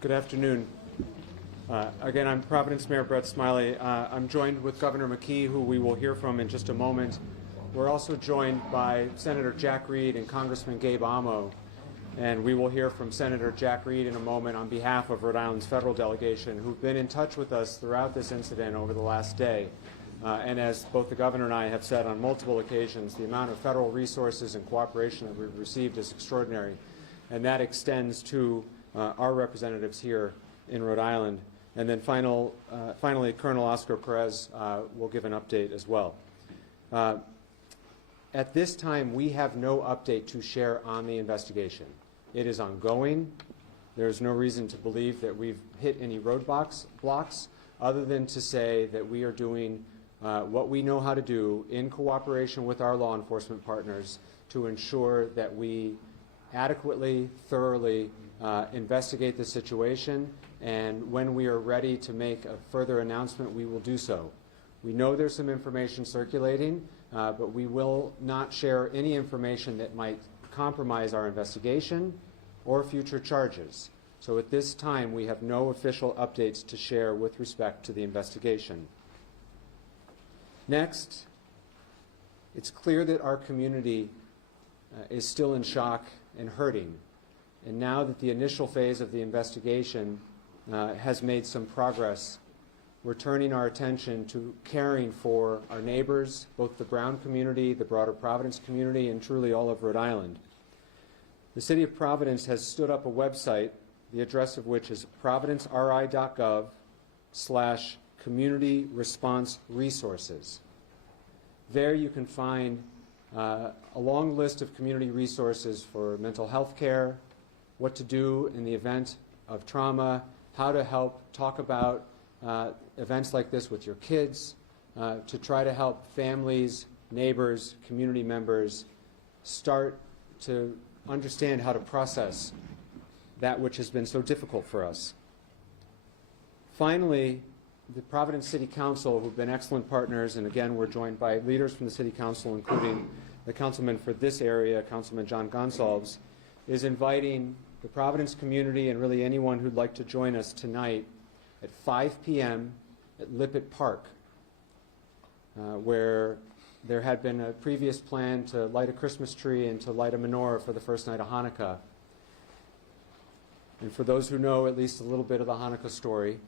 Good afternoon. Again, I'm Providence Mayor Brett Smiley. I'm joined with Governor McKee, who we will hear from in just a moment. We're also joined by Senator Jack Reed and Congressman Gabe Amo, and we will hear from Senator Jack Reed in a moment on behalf of Rhode Island's federal delegation, who've been in touch with us throughout this incident over the last day. And as both the governor and I have said on multiple occasions, the amount of federal resources and cooperation that we've received is extraordinary, and that extends to our representatives here in Rhode Island. And then finally, Colonel Oscar Perez will give an update as well. At this time, we have no update to share on the investigation. It is ongoing. There's no reason to believe that we've hit any roadblocks other than to say that we are doing what we know how to do in cooperation with our law enforcement partners to ensure that we adequately, thoroughly investigate the situation, and when we are ready to make a further announcement, we will do so. We know there's some information circulating, but we will not share any information that might compromise our investigation or future charges. So at this time, we have no official updates to share with respect to the investigation. Next, it's clear that our community is still in shock and hurting. And now that the initial phase of the investigation has made some progress, we're turning our attention to caring for our neighbors, both the Brown community, the broader Providence community, and truly all of Rhode Island. The City of Providence has stood up a website, the address of which is providenceri.gov/community response resources. There you can find a long list of community resources for mental health care, what to do in the event of trauma, how to help talk about events like this with your kids, to try to help families, neighbors, community members start to understand how to process that which has been so difficult for us. Finally, the Providence City Council, who've been excellent partners, and again, we're joined by leaders from the City Council, including the councilman for this area, Councilman John Gonsalves, is inviting the Providence community and really anyone who'd like to join us tonight at 5 p.m. at Lippett Park, where there had been a previous plan to light a Christmas tree and to light a menorah for the first night of Hanukkah. And for those who know at least a little bit of the Hanukkah story,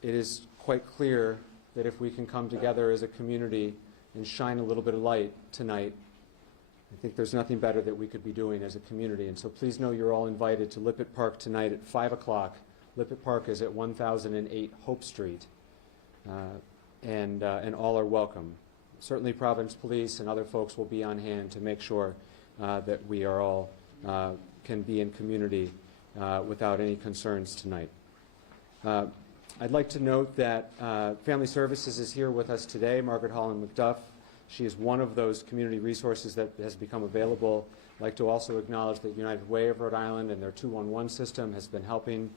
it is quite clear that if we can come together as a community and shine a little bit of light tonight, I think there's nothing better that we could be doing as a community. And so please know you're all invited to Lippett Park tonight at 5 o'clock. Lippett Park is at 1008 Hope Street, and all are welcome. Certainly Providence Police and other folks will be on hand to make sure that we are all can be in community without any concerns tonight. I'd like to note that Family Services is here with us today, Margaret Holland McDuff. She is one of those community resources that has become available. I'd like to also acknowledge that United Way of Rhode Island and their 211 system has been helping,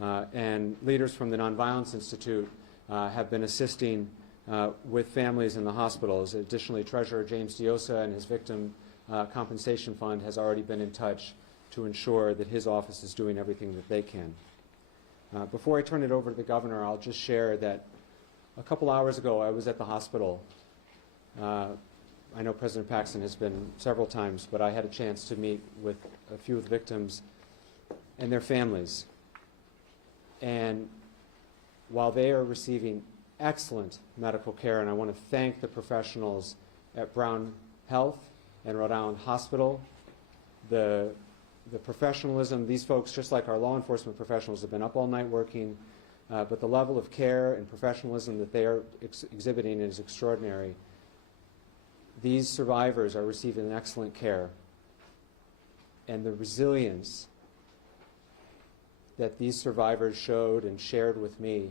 and leaders from the Nonviolence Institute have been assisting with families in the hospitals. Additionally, Treasurer James Diosa and his Victim Compensation Fund has already been in touch to ensure that his office is doing everything that they can. Before I turn it over to the governor, I'll just share that a couple hours ago I was at the hospital. I know President Paxton has been several times, but I had a chance to meet with a few of the victims and their families. And while they are receiving excellent medical care, and I want to thank the professionals at Brown Health and Rhode Island Hospital, the professionalism, these folks, just like our law enforcement professionals, have been up all night working, but the level of care and professionalism that they are exhibiting is extraordinary. These survivors are receiving excellent care, and the resilience that these survivors showed and shared with me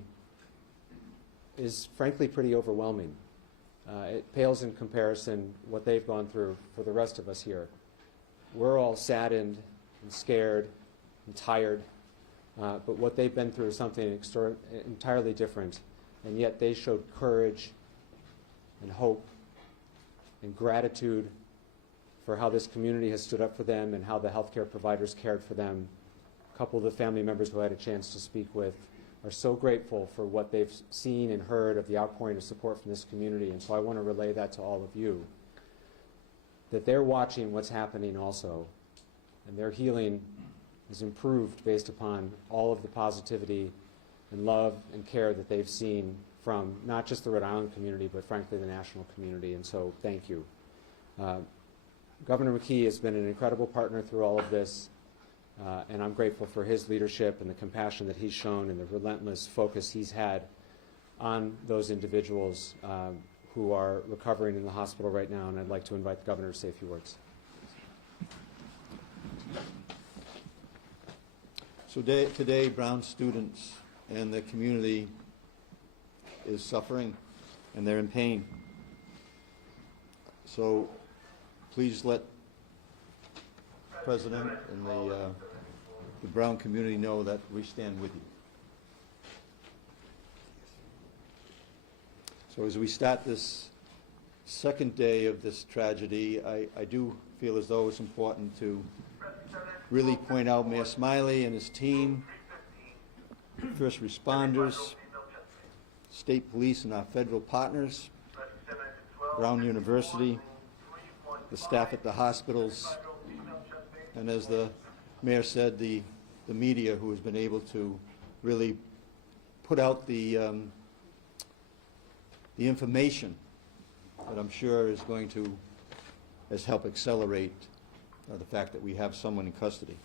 is frankly pretty overwhelming. It pales in comparison what they've gone through for the rest of us here. We're all saddened and scared and tired, but what they've been through is something entirely different, and yet they showed courage and hope and gratitude for how this community has stood up for them and how the healthcare providers cared for them. A couple of the family members who I had a chance to speak with are so grateful for what they've seen and heard of the outpouring of support from this community. And so I want to relay that to all of you, that they're watching what's happening also, and their healing is improved based upon all of the positivity and love and care that they've seen from not just the Rhode Island community, but frankly the national community. And so thank you. Governor McKee has been an incredible partner through all of this, and I'm grateful for his leadership and the compassion that he's shown and the relentless focus he's had on those individuals who are recovering in the hospital right now. And I'd like to invite the governor to say a few words. So today, Brown students and the community is suffering, and they're in pain. So please let the President and the Brown community know that we stand with you. So as we start this second day of this tragedy, I do feel as though it's important to really point out Mayor Smiley and his team, first responders, state police and our federal partners, Brown University, the staff at the hospitals, and as the mayor said, the media who has been able to really put out the information that I'm sure is going to help accelerate the fact that we have someone in custody.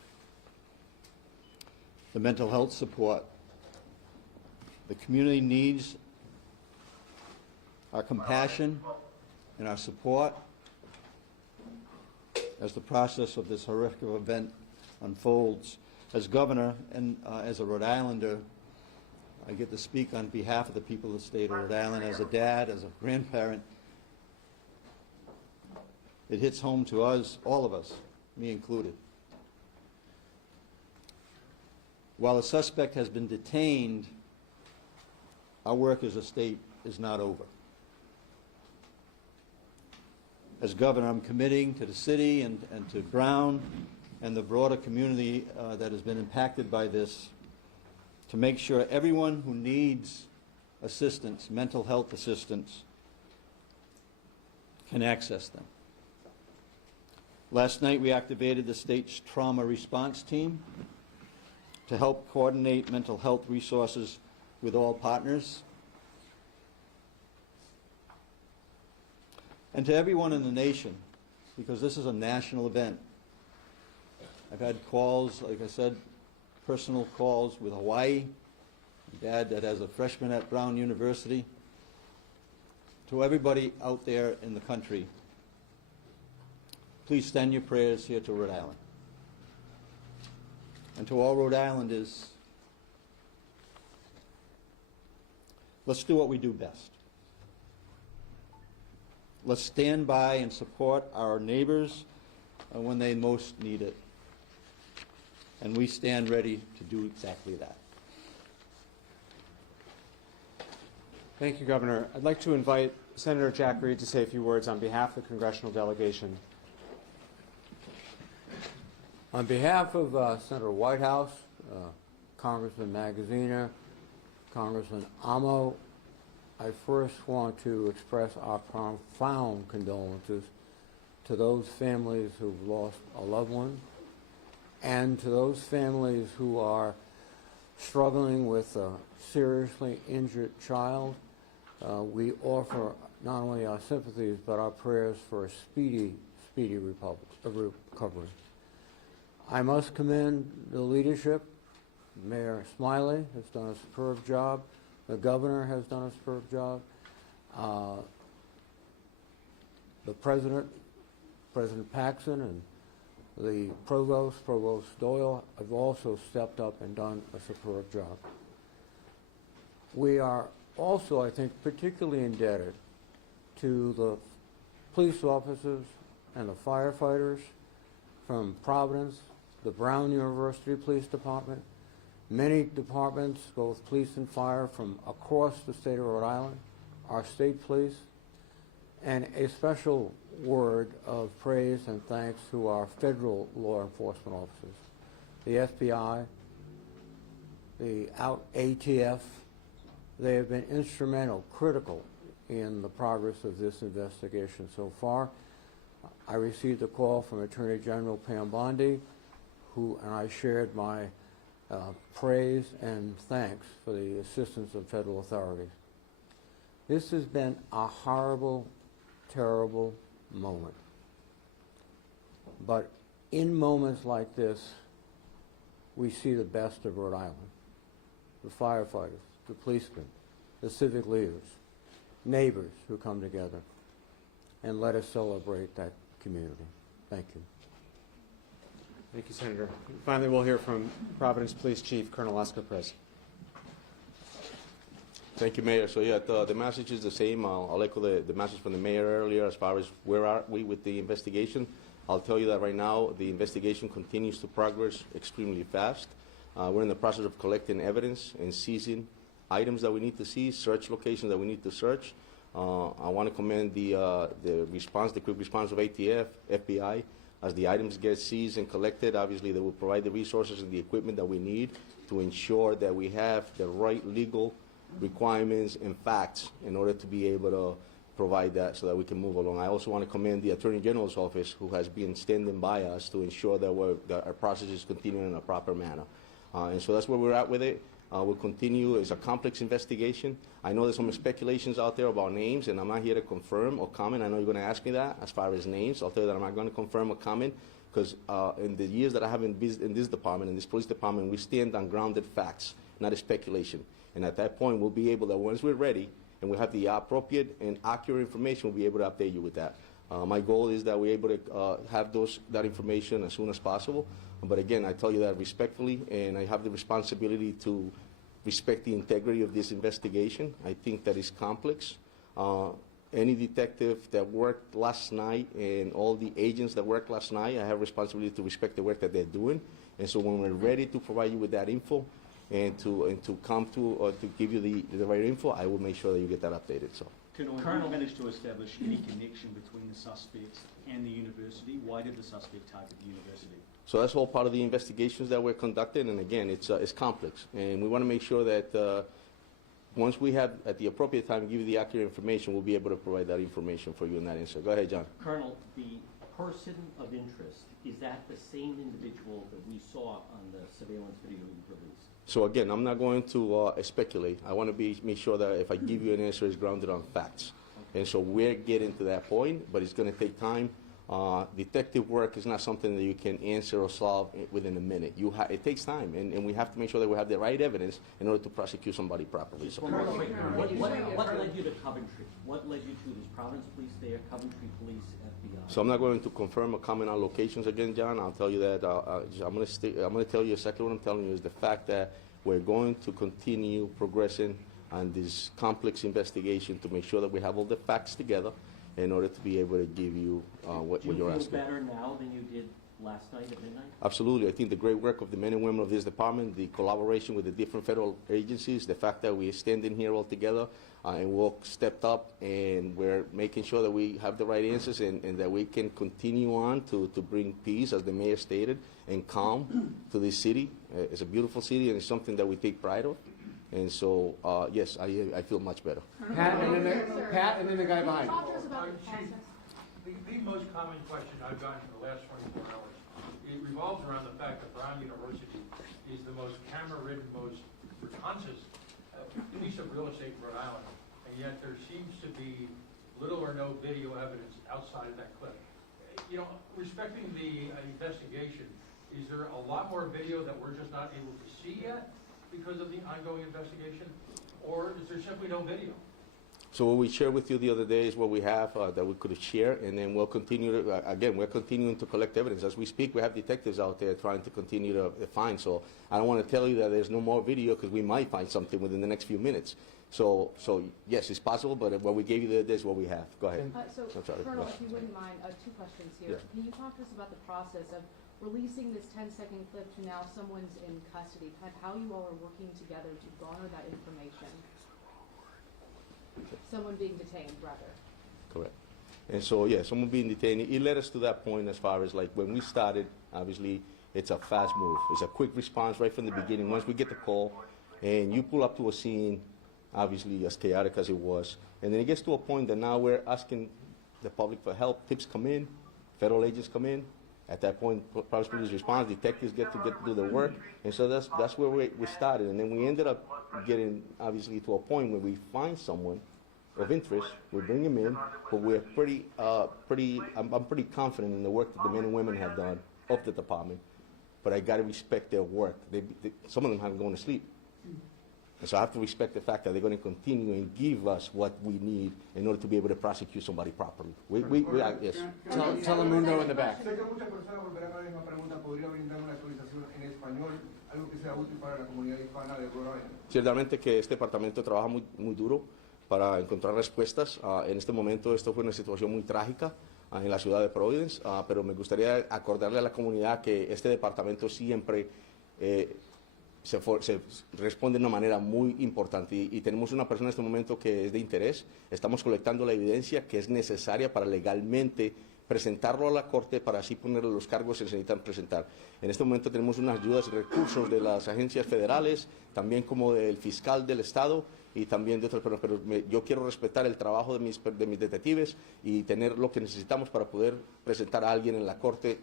The mental health support. The community needs our compassion and our support as the process of this horrific event unfolds. As governor and as a Rhode Islander, I get to speak on behalf of the people of the state of Rhode Island. As a dad, as a grandparent, it hits home to us, all of us, me included. While a suspect has been detained, our work as a state is not over. As governor, I'm committing to the city and to Brown and the broader community that has been impacted by this to make sure everyone who needs assistance, mental health assistance, can access them. Last night we activated the state's trauma response team to help coordinate mental health resources with all partners. And to everyone in the nation, because this is a national event. I've had calls, like I said, personal calls with Hawaii, Dad that has a freshman at Brown University. To everybody out there in the country, please send your prayers here to Rhode Island. And to all Rhode Islanders, let's do what we do best. Let's stand by and support our neighbors when they most need it. And we stand ready to do exactly that. Thank you, Governor. I'd like to invite Senator Jack Reed to say a few words on behalf of the congressional delegation. On behalf of Senator Whitehouse, Congressman Magaziner, Congressman Amo, I first want to express our profound condolences to those families who've lost a loved one and to those families who are struggling with a seriously injured child. We offer not only our sympathies but our prayers for a speedy recovery. I must commend the leadership. Mayor Smiley has done a superb job. The governor has done a superb job. The President Paxson, and the Provost Doyle, have also stepped up and done a superb job. We are also, I think, particularly indebted to the police officers and the firefighters from Providence, the Brown University Police Department, many departments, both police and fire, from across the state of Rhode Island, our state police, And a special word of praise and thanks to our federal law enforcement officers, the FBI, the ATF. They have been instrumental, critical in the progress of this investigation so far. I received a call from Attorney General Pam Bondi, and I shared my praise and thanks for the assistance of federal authorities. This has been a horrible, terrible moment. But in moments like this, we see the best of Rhode Island. The firefighters, the policemen, the civic leaders, neighbors who come together, and let us celebrate that community. Thank you. Thank you, Senator. Finally, we'll hear from Providence Police Chief Colonel Oscar Perez. Thank you, Mayor. So yeah, the message is the same. I'll echo the message from the Mayor earlier as far as where are we with the investigation. I'll tell you that right now the investigation continues to progress extremely fast. We're in the process of collecting evidence and seizing items that we need to seize, search locations that we need to search. I want to commend the quick response of ATF, FBI. As the items get seized and collected, obviously they will provide the resources and the equipment that we need to ensure that we have the right legal requirements and facts in order to be able to provide that so that we can move along. I also want to commend the Attorney General's office, who has been standing by us to ensure that our process is continuing in a proper manner. And so that's where we're at with it. We'll continue. It's a complex investigation. I know there's some speculations out there about names, and I'm not here to confirm or comment. I know you're going to ask me that as far as names. I'll tell you that I'm not going to confirm or comment because in the years that I have been in this department, in this police department, we stand on grounded facts, not a speculation. And at that point, we'll be able to, once we're ready and we have the appropriate and accurate information, we'll be able to update you with that. My goal is that we're able to have that information as soon as possible. But again, I tell you that respectfully, and I have the responsibility to respect the integrity of this investigation. I think that is complex. Any detective that worked last night and all the agents that worked last night, I have responsibility to respect the work that they're doing. And so when we're ready to provide you with that info and to come to or to give you the right info, I will make sure that you get that updated. So. Colonel managed to establish any connection between the suspects and the university. Why did the suspect target the university? So that's all part of the investigations that we're conducting, and again, it's complex, and we want to make sure that once we have, at the appropriate time, give you the accurate information, we'll be able to provide that information for you in that answer. Go ahead, John. Colonel, the person of interest, is that the same individual that we saw on the surveillance video you released? So again, I'm not going to speculate. I want to make sure that if I give you an answer, it's grounded on facts. Okay. And so we're getting to that point, but it's going to take time. Detective work is not something that you can answer or solve within a minute. It takes time, and we have to make sure that we have the right evidence in order to prosecute somebody properly. So. What led you to Coventry? What led you to this Providence Police there, Coventry Police, FBI? So I'm not going to confirm or comment on locations again, John. I'll tell you that I'm going to tell you exactly what I'm telling you is the fact that we're going to continue progressing on this complex investigation to make sure that we have all the facts together in order to be able to give you what you're asking. Do you feel better now than you did last night at midnight? Absolutely. I think the great work of the men and women of this department, the collaboration with the different federal agencies, the fact that we are standing here all together and we all stepped up and we're making sure that we have the right answers and that we can continue on to bring peace, as the mayor stated, and calm to this city. It's a beautiful city and it's something that we take pride of. And so, yes, I feel much better. Pat, and then the guy behind. The most common question I've gotten for the last 24 hours, it revolves around the fact that Brown University is the most camera-ridden, most conscious piece of real estate in Rhode Island, and yet there seems to be little or no video evidence outside of that clip. You know, respecting the investigation, is there a lot more video that we're just not able to see yet because of the ongoing investigation, or is there simply no video? So what we shared with you the other day is what we have that we could share, and then we'll continue to, again, we're continuing to collect evidence. As we speak, we have detectives out there trying to continue to find. So I don't want to tell you that there's no more video because we might find something within the next few minutes. So yes, it's possible, but what we gave you the other day is what we have. Go ahead. Colonel, if you wouldn't mind, 2 questions here. Yeah. Can you talk to us about the process of releasing this 10-second clip to now someone's in custody, kind of how you all are working together to garner that information? Someone being detained, rather. Correct. And so, yeah, someone being detained, it led us to that point as far as like when we started, obviously, it's a fast move. It's a quick response right from the beginning. Once we get the call and you pull up to a scene, obviously as chaotic as it was, and then it gets to a point that now we're asking the public for help. Tips come in, federal agents come in. At that point, private police response, detectives get to do their work, and so that's where we started. And then we ended up getting obviously to a point where we find someone of interest, we bring them in, but we're I'm pretty confident in the work that the men and women have done of the department. But I got to respect their work. Some of them haven't gone to sleep. And so I have to respect the fact that they're going to continue and give us what we need in order to be able to prosecute somebody properly. Yes. Telemundo in the back. Sé que muchas personas volverán a la misma pregunta. ¿Podría brindar una actualización en español, algo que sea útil para la comunidad hispana de Rhode Island? Ciertamente que este departamento trabaja muy duro para encontrar respuestas. En este momento esto fue una situación muy trágica en la ciudad de Providence, pero me gustaría acordarle a la comunidad que este departamento siempre se responde de una manera muy importante y tenemos una persona en este momento que es de interés. Estamos colectando la evidencia que es necesaria para legalmente presentarlo a la corte para así ponerle los cargos que se necesitan presentar. En este momento tenemos unas ayudas y recursos de las agencias federales, también como del fiscal del estado y también de otras personas, pero yo quiero respetar el trabajo de mis detectives y tener lo que necesitamos para poder presentar a alguien en la corte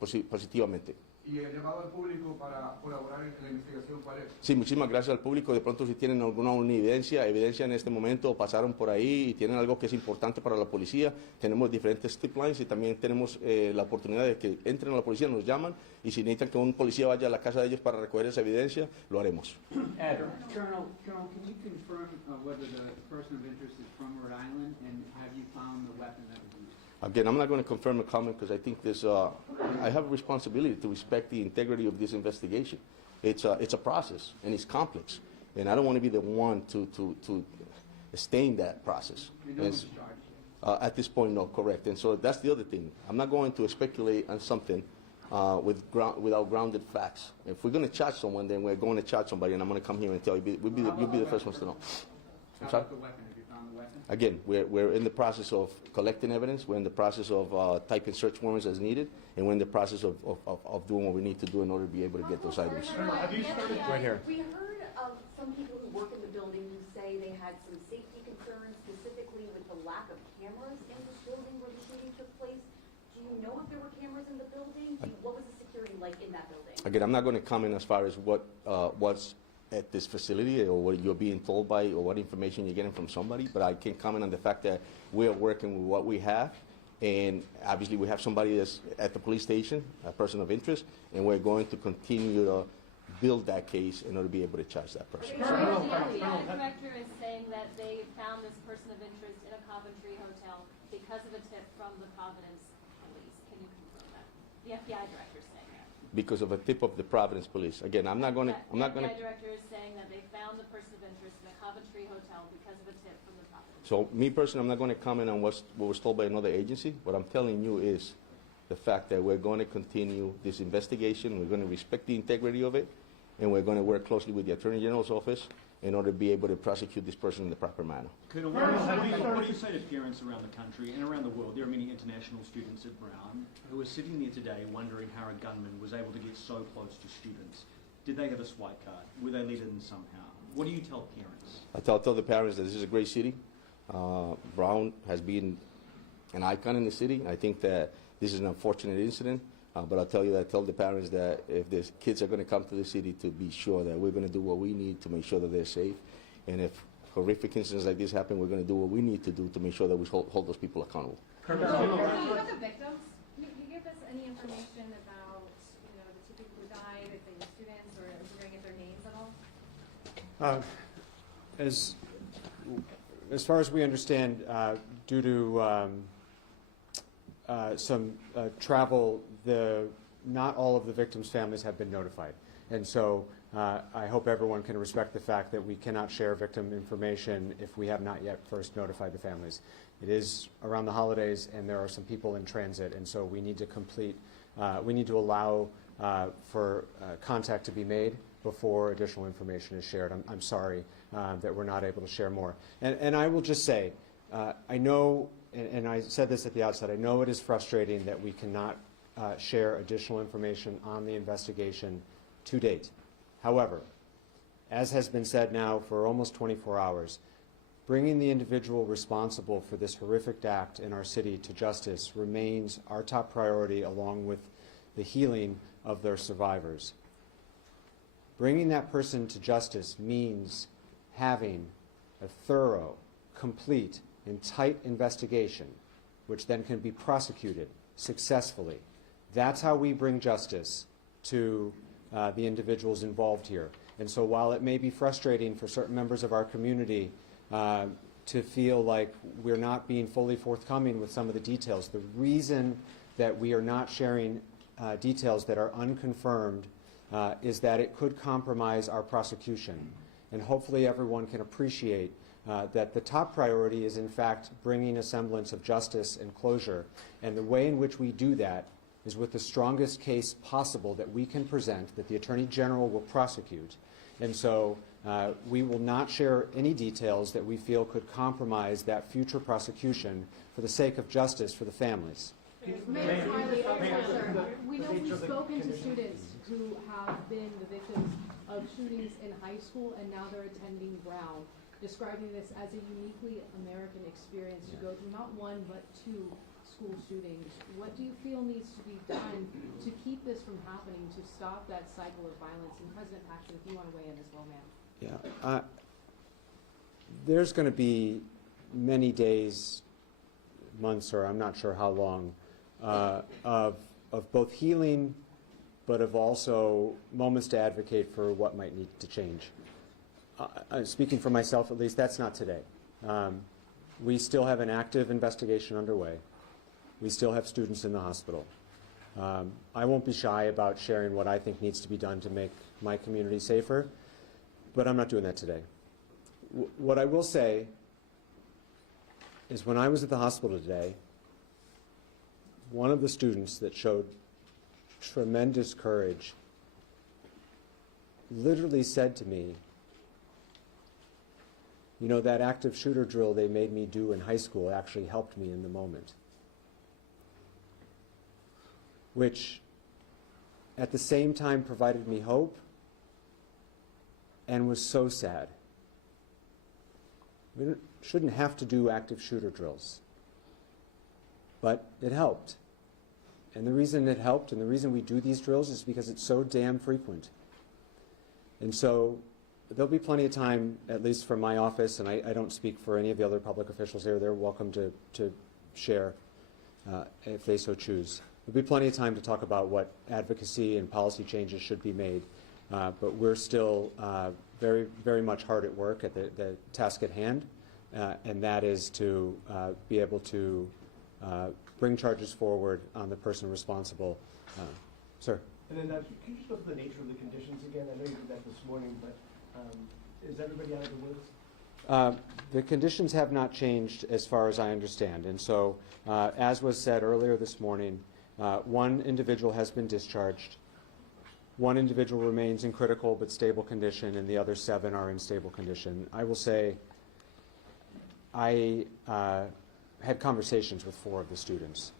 positivamente. ¿Y el llamado al público para colaborar en la investigación cuál es? Sí, muchísimas gracias al público. De pronto si tienen alguna evidencia en este momento, o pasaron por ahí y tienen algo que es importante para la policía, tenemos diferentes tip lines y también tenemos la oportunidad de que entren a la policía, nos llaman y si necesitan que un policía vaya a la casa de ellos para recoger esa evidencia, lo haremos. Colonel, can you confirm whether the person of interest is from Rhode Island and have you found the weapon that was used? Again, I'm not going to confirm a comment because I think I have a responsibility to respect the integrity of this investigation. It's a process and it's complex, and I don't want to be the one to stain that process. No one's charged. At this point, no, correct. And so that's the other thing. I'm not going to speculate on something without grounded facts. If we're going to charge someone, then we're going to charge somebody, and I'm going to come here and tell you. You'll be the first ones to know. How about the weapon? Have you found the weapon? Again, we're in the process of collecting evidence. We're in the process of typing search warrants as needed, and we're in the process of doing what we need to do in order to be able to get those items. Have you started? Right here. We heard of some people who work in the building who say they had some safety concerns, specifically with the lack of cameras in this building where the shooting took place. Do you know if there were cameras in the building? What was the security like in that building? Again, I'm not going to comment as far as what was at this facility or what you're being told by or what information you're getting from somebody, but I can comment on the fact that we're working with what we have, and obviously we have somebody that's at the police station, a person of interest, and we're going to continue to build that case in order to be able to charge that person. The FBI director is saying that they found this person of interest in a Coventry hotel because of a tip from the Providence police. Can you confirm that? The FBI director is saying that. Because of a tip of the Providence police. Again, I'm not going to. The FBI director is saying that they found the person of interest in a Coventry hotel because of a tip from the Providence. So me personally, I'm not going to comment on what was told by another agency. What I'm telling you is the fact that we're going to continue this investigation. We're going to respect the integrity of it, and we're going to work closely with the Attorney General's office in order to be able to prosecute this person in the proper manner. Colonel, what do you say to parents around the country and around the world? There are many international students at Brown who are sitting there today wondering how a gunman was able to get so close to students. Did they have a swipe card? Were they let in somehow? What do you tell parents? I tell the parents that this is a great city. Brown has been an icon in the city. I think that this is an unfortunate incident. But I'll tell you that, tell the parents that if the kids are going to come to the city, to be sure that we're going to do what we need to make sure that they're safe. And if horrific incidents like this happen, we're going to do what we need to do to make sure that we hold those people accountable. Do you have the victims? Can you give us any information about, the two people who died, if they were students, or is there any of their names at all? As far as we understand, due to some travel, not all of the victims' families have been notified. And so I hope everyone can respect the fact that we cannot share victim information if we have not yet first notified the families. It is around the holidays, and there are some people in transit, and so we need to allow for contact to be made before additional information is shared. I'm sorry that we're not able to share more. And I will just say, I know, and I said this at the outset, I know it is frustrating that we cannot share additional information on the investigation to date. However, as has been said now for almost 24 hours, bringing the individual responsible for this horrific act in our city to justice remains our top priority, along with the healing of their survivors. Bringing that person to justice means having a thorough, complete, and tight investigation, which then can be prosecuted successfully. That's how we bring justice to the individuals involved here. And so while it may be frustrating for certain members of our community to feel like we're not being fully forthcoming with some of the details, the reason that we are not sharing details that are unconfirmed is that it could compromise our prosecution. And hopefully everyone can appreciate that the top priority is in fact bringing a semblance of justice and closure. And the way in which we do that is with the strongest case possible that we can present, that the Attorney General will prosecute. And so we will not share any details that we feel could compromise that future prosecution for the sake of justice for the families. Mayor Smiley, sir, we know we've spoken to students who have been the victims of shootings in high school and now they're attending Brown, describing this as a uniquely American experience to go through not one but two school shootings. What do you feel needs to be done to keep this from happening, to stop that cycle of violence? And President Paxton, if you want to weigh in as well, ma'am. Yeah, there's going to be many days, months, or I'm not sure how long, of both healing, but of also moments to advocate for what might need to change. Speaking for myself, at least, that's not today. We still have an active investigation underway. We still have students in the hospital. I won't be shy about sharing what I think needs to be done to make my community safer, but I'm not doing that today. What I will say is when I was at the hospital today, one of the students that showed tremendous courage literally said to me, you know, that active shooter drill they made me do in high school actually helped me in the moment. Which at the same time provided me hope and was so sad. We shouldn't have to do active shooter drills, but it helped. And the reason it helped and the reason we do these drills is because it's so damn frequent. And so there'll be plenty of time, at least from my office, and I don't speak for any of the other public officials here. They're welcome to share if they so choose. There'll be plenty of time to talk about what advocacy and policy changes should be made, but we're still very, very much hard at work at the task at hand, and that is to be able to bring charges forward on the person responsible. Sir? And then can you just look at the nature of the conditions again? I know you did that this morning, but is everybody out of the woods? The conditions have not changed as far as I understand. And so, as was said earlier this morning, one individual has been discharged. One individual remains in critical but stable condition, and the other 7 are in stable condition. I will say I had conversations with 4 of the students,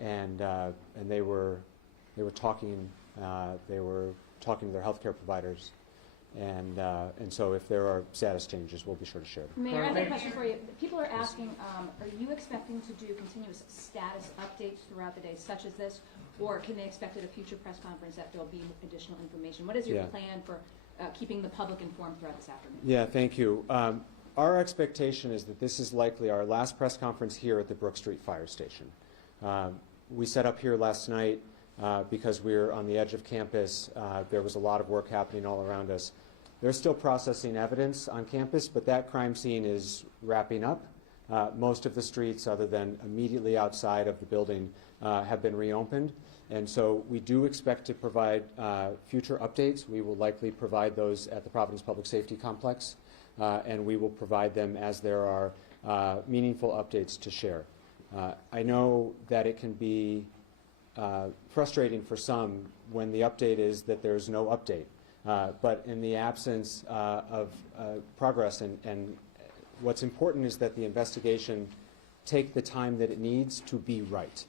and they were talking to their healthcare providers, and so if there are status changes, we'll be sure to share them. Mayor, I have a question for you. People are asking, are you expecting to do continuous status updates throughout the day, such as this, or can they expect at a future press conference that there'll be additional information? What is your plan for keeping the public informed throughout this afternoon? Yeah, thank you. Our expectation is that this is likely our last press conference here at the Brook Street Fire Station. We set up here last night because we're on the edge of campus. There was a lot of work happening all around us. They're still processing evidence on campus, but that crime scene is wrapping up. Most of the streets, other than immediately outside of the building, have been reopened. And so we do expect to provide future updates. We will likely provide those at the Providence Public Safety Complex, and we will provide them as there are meaningful updates to share. I know that it can be frustrating for some when the update is that there's no update. But in the absence of progress and what's important is that the investigation take the time that it needs to be right.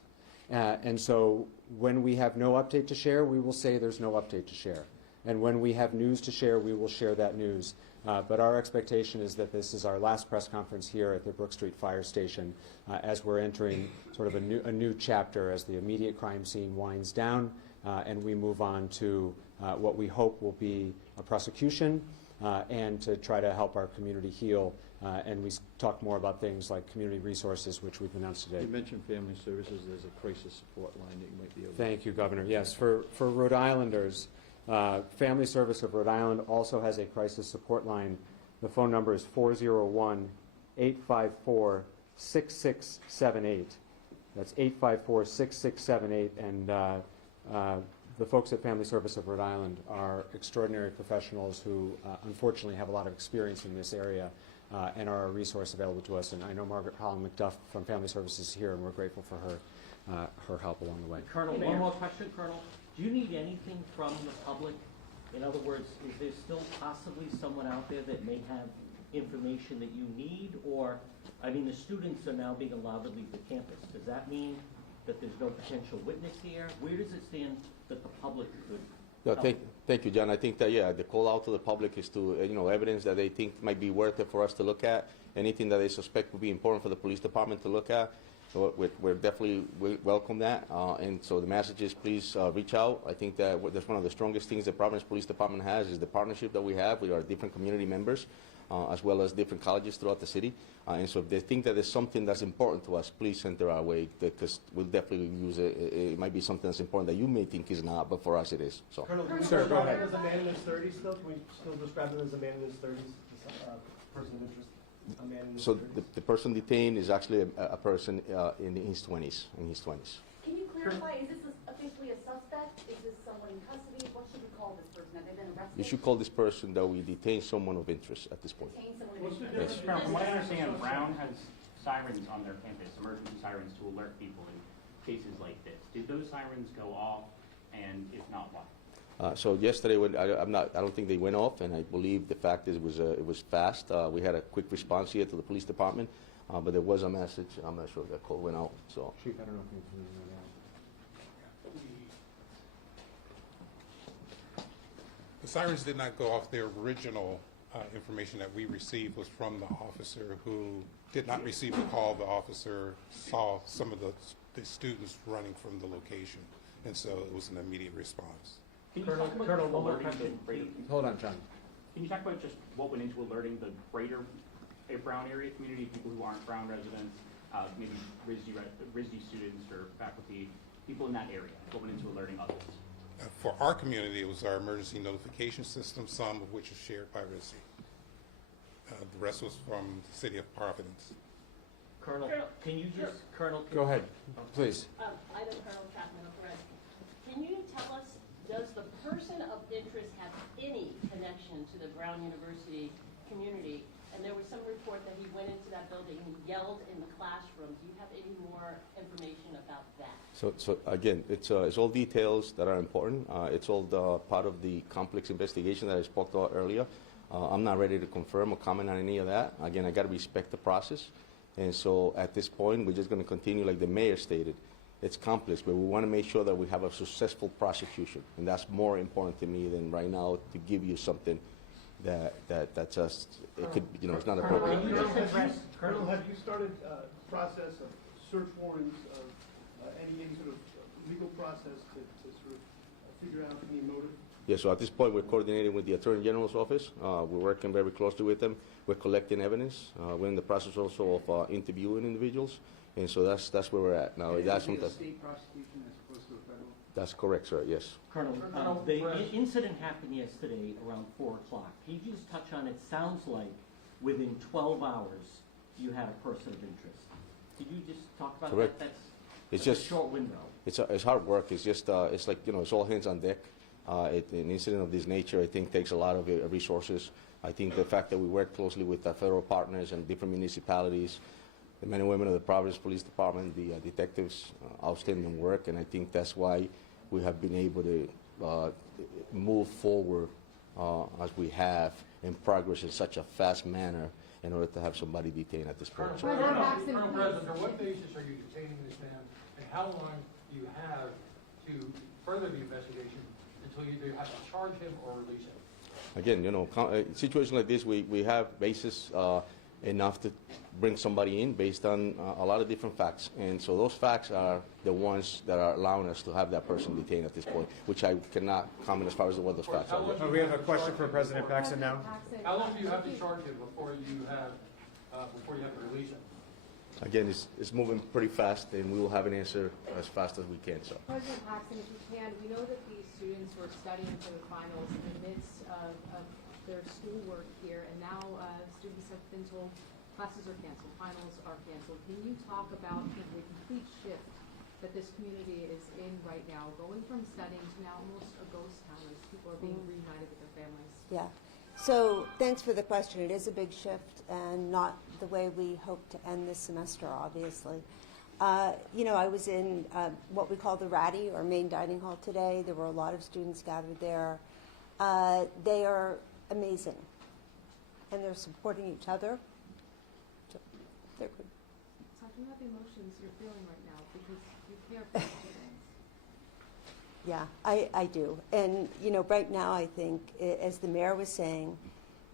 And so when we have no update to share, we will say there's no update to share. And when we have news to share, we will share that news. But our expectation is that this is our last press conference here at the Brook Street Fire Station as we're entering sort of a new chapter as the immediate crime scene winds down and we move on to what we hope will be a prosecution and to try to help our community heal. And we talk more about things like community resources, which we've announced today. You mentioned family services. There's a crisis support line that you might be able to... Thank you, Governor. Yes, for Rhode Islanders, Family Service of Rhode Island also has a crisis support line. The phone number is 401-854-6678. That's 854-6678. And the folks at Family Service of Rhode Island are extraordinary professionals who unfortunately have a lot of experience in this area and are a resource available to us. And I know Margaret Holland McDuff from Family Services is here, and we're grateful for her help along the way. Colonel, one more question, Colonel. Do you need anything from the public? In other words, is there still possibly someone out there that may have information that you need? Or, I mean, the students are now being allowed to leave the campus. Does that mean that there's no potential witness here? Where does it stand that the public could help? Thank you, John. I think that, yeah, the call out to the public is to, evidence that they think might be worth it for us to look at, anything that they suspect would be important for the police department to look at. So we're definitely welcome that. And so the message is please reach out. I think that that's one of the strongest things the Providence Police Department has is the partnership that we have with our different community members, as well as different colleges throughout the city. And so if they think that there's something that's important to us, please send it our way, because we'll definitely use it. It might be something that's important that you may think is not, but for us it is. So. Colonel, can we Sir, go ahead. describe him as a man in his 30s still? Can we still describe him as a man in his 30s, person of interest? A man in his So 30s? the person detained is actually a person in his 20s. Can you clarify, is this officially a suspect? Is this someone in custody? What should we call this person? Have they been arrested? You should call this person that we detain someone of interest at this point. Detain someone of What's the interest? difference? From what I understand, Brown has sirens on their campus, emergency sirens to alert people in cases like this. Did those sirens go off, and if not, why? So yesterday, when I don't think they went off, and I believe the fact is it was fast. We had a quick response here to the police department, but there was a message. I'm not sure if that call went out. So. Chief, I don't know if you can hear that. The sirens did not go off. The original information that we received was from the officer who did not receive the call. The officer saw some of the students running from the location, and so it was an immediate response. Can you talk about Colonel, one more alerting the question. greater? Hold on, John. Can you talk about just what went into alerting the greater Brown area community, people who aren't Brown residents, maybe RISD students or faculty, people in that area? What went into alerting others? For our community, it was our emergency notification system, some of which is shared by RISD. The rest was from the city of Providence. Colonel, can you just, Colonel? Go ahead, please. I'm Colonel Chapman of Perez. Can you tell us, does the person of interest have any connection to the Brown University community? And there was some report that he went into that building and yelled in the classroom. Do you have any more information about that? So again, it's all details that are important. It's all part of the complex investigation that I spoke about earlier. I'm not ready to confirm or comment on any of that. Again, I got to respect the process. And so at this point, we're just going to continue like the mayor stated. It's complex, but we want to make sure that we have a successful prosecution. And that's more important to me than right now to give you something that just, it could, it's not appropriate. Colonel, have you started a process of search warrants, of any sort of legal process to sort of figure out any motive? Yeah, so at this point, we're coordinating with the Attorney General's office. We're working very closely with them. We're collecting evidence. We're in the process also of interviewing individuals. And so that's where we're at now. That's a state prosecution as opposed to a federal? That's correct, sir, yes. Colonel, the incident happened yesterday around 4 o'clock. Can you just touch on, it sounds like within 12 hours you had a person of interest. Could you just talk about Correct. that? It's That's just a short window. It's hard work. It's just it's like it's all hands on deck. An incident of this nature, I think, takes a lot of resources. I think the fact that we work closely with our federal partners and different municipalities, the men and women of the Providence Police Department, the detectives, outstanding work, and I think that's why we have been able to move forward as we have in progress in such a fast manner in order to have somebody detained at this point. Colonel President, on what basis are you detaining this man, and how long do you have to further the investigation until you either have to charge him or release him? Again, situation like this, we have basis enough to bring somebody in based on a lot of different facts. And so those facts are the ones that are allowing us to have that person detained at this point, which I cannot comment as far as what those facts are. We have a question for President Paxton now. How long do you have to charge him before you have to release him? Again, it's moving pretty fast, and we will have an answer as fast as we can. So. President Paxton, if you can, we know that these students were studying for the finals in the midst of their schoolwork here, and now students have been told classes are canceled, finals are canceled. Can you talk about the complete shift that this community is in right now, going from studying to now almost a ghost town as people are being reunited with their families? Yeah. So thanks for the question. It is a big shift and not the way we hope to end this semester, obviously. I was in what we call the Ratty, or main dining hall today. There were a lot of students gathered there. They are amazing, and they're supporting each other. So they're good. Talk about the emotions you're feeling right now, because you care for the students. Yeah, I do. And, right now I think, as the mayor was saying,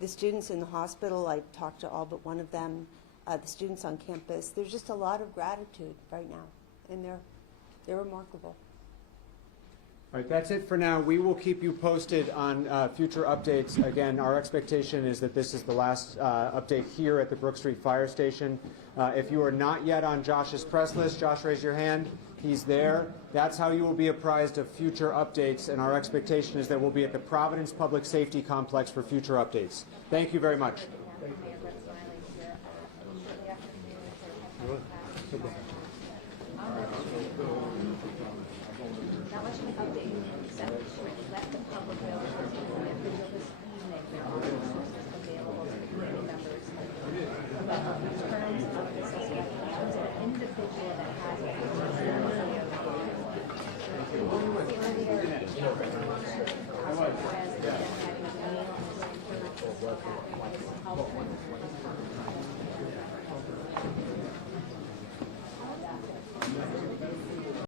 the students in the hospital, I've talked to all but one of them, the students on campus, there's just a lot of gratitude right now, and they're remarkable. All right, that's it for now. We will keep you posted on future updates. Again, our expectation is that this is the last update here at the Brook Street Fire Station. If you are not yet on Josh's press list, Josh, raise your hand. He's there. That's how you will be apprised of future updates, and our expectation is that we'll be at the Providence Public Safety Complex for future updates. Thank you very much. Thank you.